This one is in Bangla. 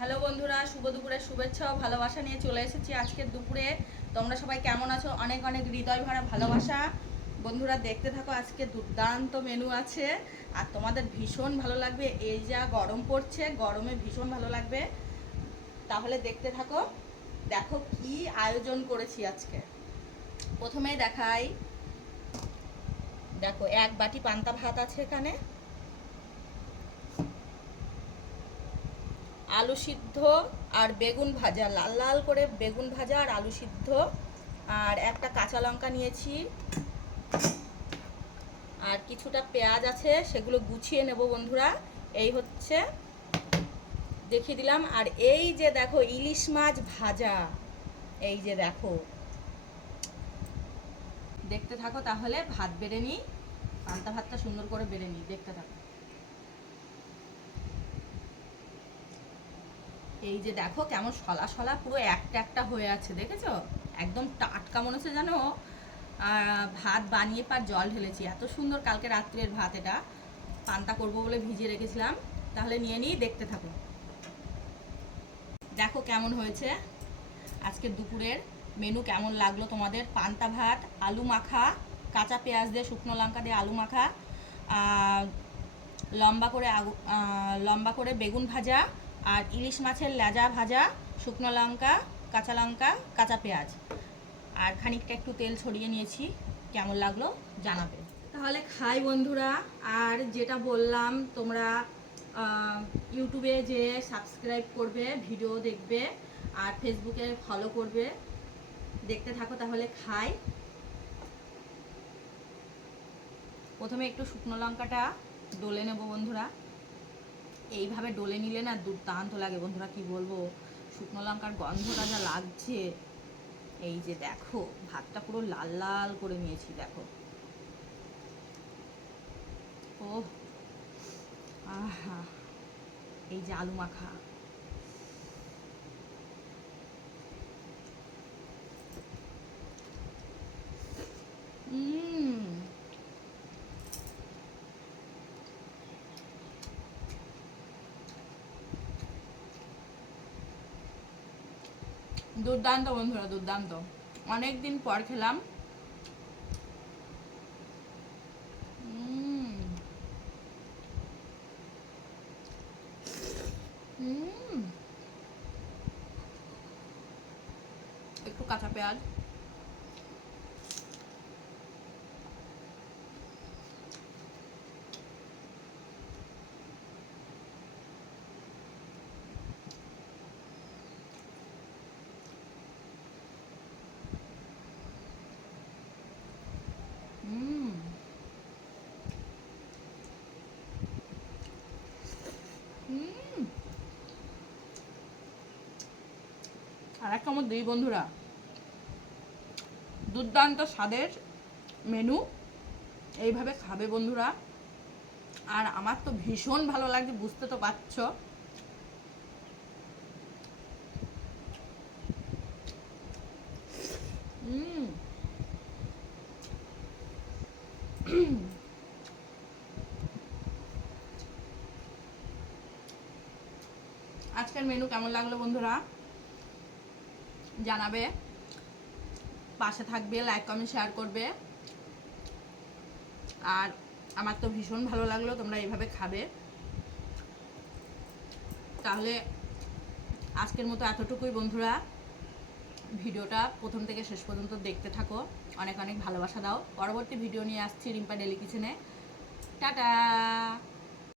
হ্যালো বন্ধুরা, শুভ দুপুরের শুভেচ্ছা ও ভালোবাসা নিয়ে চলে এসেছি আজকের দুপুরে। তোমরা সবাই কেমন আছো? অনেক অনেক হৃদয় ভরা ভালোবাসা। বন্ধুরা দেখতে থাকো, আজকে দুর্দান্ত মেনু আছে আর তোমাদের ভীষণ ভালো লাগবে। এই যা গরম পড়ছে, গরমে ভীষণ ভালো লাগবে। তাহলে দেখতে থাকো, দেখো কি আয়োজন করেছি আজকে। প্রথমেই দেখাই, দেখো এক বাটি পান্তা ভাত আছে এখানে, আলু সিদ্ধ আর বেগুন ভাজা, লাল লাল করে বেগুন ভাজা আর আলু সিদ্ধ, আর একটা কাঁচা লঙ্কা নিয়েছি, আর কিছুটা পেঁয়াজ আছে, সেগুলো গুছিয়ে নেব বন্ধুরা। এই হচ্ছে, দেখিয়ে দিলাম। আর এই যে দেখো ইলিশ মাছ ভাজা, এই যে দেখো, দেখতে থাকো। তাহলে ভাত বেড়ে নিই, পান্তা ভাতটা সুন্দর করে বেড়ে নিই, দেখতে থাকো। এই যে দেখো কেমন সলা সলা পুরো একটা একটা হয়ে আছে, দেখেছো? একদম টাটকা মনে হচ্ছে, জানো ভাত বানিয়ে পার জল ঢেলেছি। এত সুন্দর কালকে রাত্রের ভাত, এটা পান্তা করবো বলে ভিজিয়ে রেখেছিলাম। তাহলে নিয়ে নিই, দেখতে থাকো। দেখো কেমন হয়েছে আজকের দুপুরের মেনু, কেমন লাগলো তোমাদের? পান্তা ভাত, আলু মাখা, কাঁচা পেঁয়াজ দিয়ে শুকনো লঙ্কা দিয়ে আলু মাখা, লম্বা করে বেগুন ভাজা, আর ইলিশ মাছের লেজা ভাজা, শুকনো লঙ্কা, কাঁচা লঙ্কা, কাঁচা পেঁয়াজ, আর খানিকটা একটু তেল ছড়িয়ে নিয়েছি। কেমন লাগলো জানাবে। তাহলে খাই বন্ধুরা। আর যেটা বললাম, তোমরা ইউটিউবে যে সাবস্ক্রাইব করবে, ভিডিও দেখবে, আর ফেসবুকে ফলো করবে, দেখতে থাকো। তাহলে খাই। প্রথমে একটু শুকনো লঙ্কাটা ডলে নেব বন্ধুরা। এইভাবে ডলে নিলে না দুর্দান্ত লাগে বন্ধুরা, কি বলবো, শুকনো লঙ্কার গন্ধটা যা লাগছে। এই যে দেখো ভাতটা পুরো লাল লাল করে নিয়েছি, দেখো। ও আহা, এই যে আলু মাখা, দুর্দান্ত বন্ধুরা, দুর্দান্ত। অনেক দিন পর খেলাম। উম, উম, একটু কাঁচা পেঁয়াজ, উম, উম, আর এক কামড় দিই বন্ধুরা। দুর্দান্ত স্বাদের মেনু, এইভাবে খাবে বন্ধুরা। আর আমার তো ভীষণ ভালো লাগছে, বুঝতে তো পারছো। হুম, আজকের মেনু কেমন লাগলো বন্ধুরা জানাবে। পাশে থাকবে, লাইক কমেন্ট শেয়ার করবে। আর আমার তো ভীষণ ভালো লাগলো, তোমরা এইভাবে খাবে। তাহলে আজকের মতো এতটুকুই বন্ধুরা। ভিডিওটা প্রথম থেকে শেষ পর্যন্ত দেখতে থাকো, অনেক অনেক ভালোবাসা দাও। পরবর্তী ভিডিও নিয়ে আসছি রিম্পা ডেলি কিচেনে। টাটা।